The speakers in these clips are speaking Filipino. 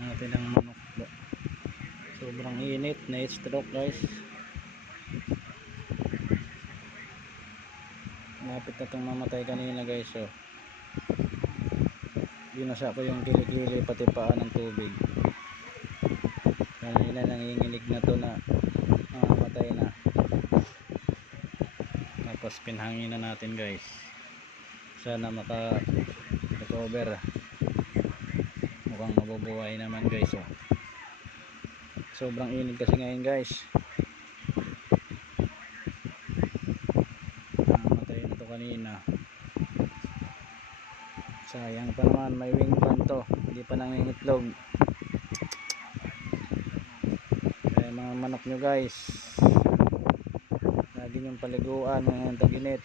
natin ang manok po. Sobrang init, na stroke guys. Malapit na itong mamatay kanina guys. So binasa ko yung kilikili pati paa ng tubig. Kanina nanginginig na to na mamatay na. Tapos pinhangin na natin guys. Sana maka recover. Mukhang mabubuhay naman guys. Oh. Sobrang init kasi ngayon guys. Namatay na to kanina. Sayang pa naman, may wing pan to, hindi pa nangingitlog. Kaya mga manok nyo guys, lagi nyong paliguan ng tag-init.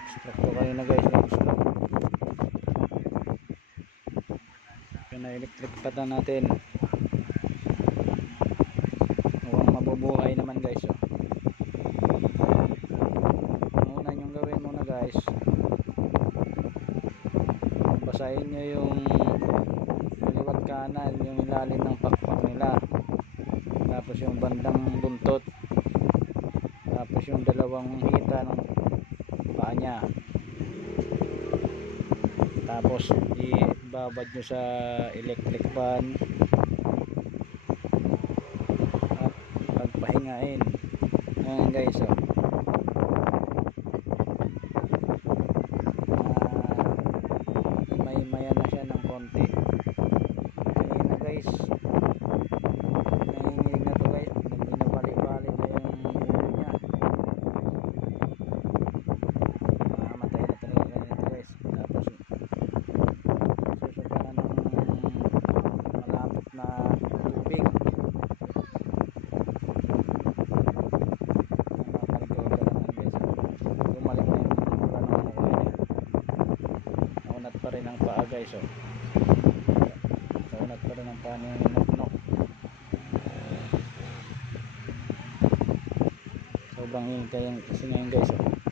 Extract ko kayo na guys, extract. Kaya na electric pat na natin. Mukhang mabubuhay naman guys. Oh. Muna yung gawin muna guys, basahin nyo yung kaliwat kanan, yung ilalim ng pakpak nila, tapos yung bandang buntot, tapos yung dalawang hita ng paa nya, tapos ibabad nyo sa electric fan at pagpahingain. Ayan guys. Oh. Maya na siya ng konti. Kanina guys, nanginginig na to guys, binabalik-balik na yung ulo niya. Mamatay na talaga kanina to guys. Tapos susuka na ng malapot na tubig. Makarecover naman guys. Bumalik na yung tanong mo niya. Naunat pa rin ang paa guys. Oh. Naunat pa rin ang paa ng nok-nok. Sobrang init kasi ngayon guys. Oh.